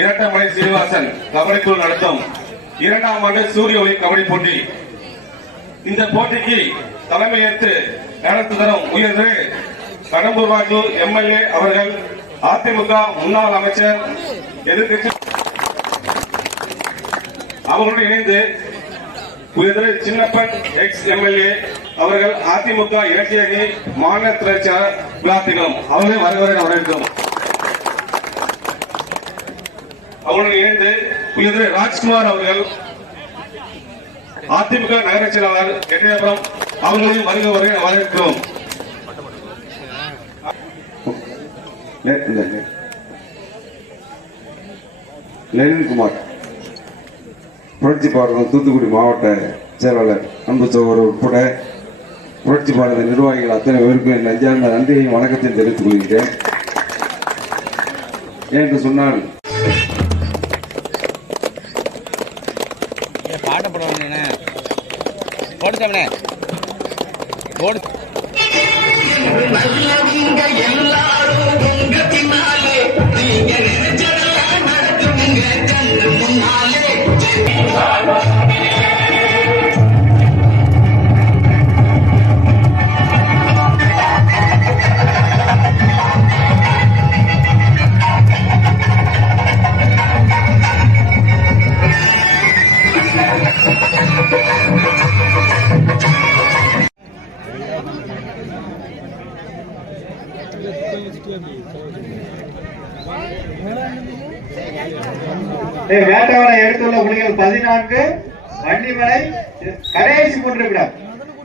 இரட்டமலை சீனிவாசன் கபடி குழு நடத்தும் 2ஆம் ஆண்டு சூரிய ஒளி கபடி போட்டி. இந்த போட்டிக்கு தலைமையேற்று நடத்தி தரும் உயர்திரு கடம்பூர் ராஜு எம்எல்ஏ அவர்கள், அதிமுக முன்னாள் அமைச்சர், எதிர்கட்சி அவர்களுடன் இணைந்து உயர்திரு சின்னப்பன் எக்ஸ் எம்எல்ஏ அவர்கள், அதிமுக இலக்கிய அணி மாநில துணைச்செயலாளர் விழாத்திகளும் அவர்களை வரவேற்கிறோம். அவர்களுடன் இணைந்து உயர்திரு ராஜ்குமார் அவர்கள், அதிமுக நகர செயலாளர் எட்டயபுரம் அவர்களையும் வரவேற்கிறோம். லெனின்குமார் புரட்சி பாரதம் தூத்துக்குடி மாவட்ட செயலாளர் அன்பு சகோதரர் உட்பட புரட்சி பாரத நிர்வாகிகள் அத்தனை பேருக்கும் என் நெஞ்சார்ந்த நன்றியையும் வணக்கத்தையும் தெரிவித்துக் கொள்கிறேன். என்று சொன்னால் வேட்டவரை எடுத்துள்ள புள்ளிகள் 14. வண்டிமலை கடைசி 3 நிமிடம்.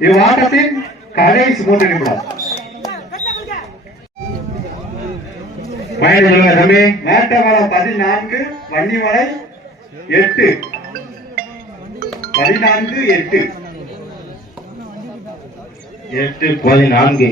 இவ்வாட்டத்தின் கடைசி 3 நிமிடம். வேட்டவரம் 14, வண்டிமலை 8. 14, 8. 8, 14.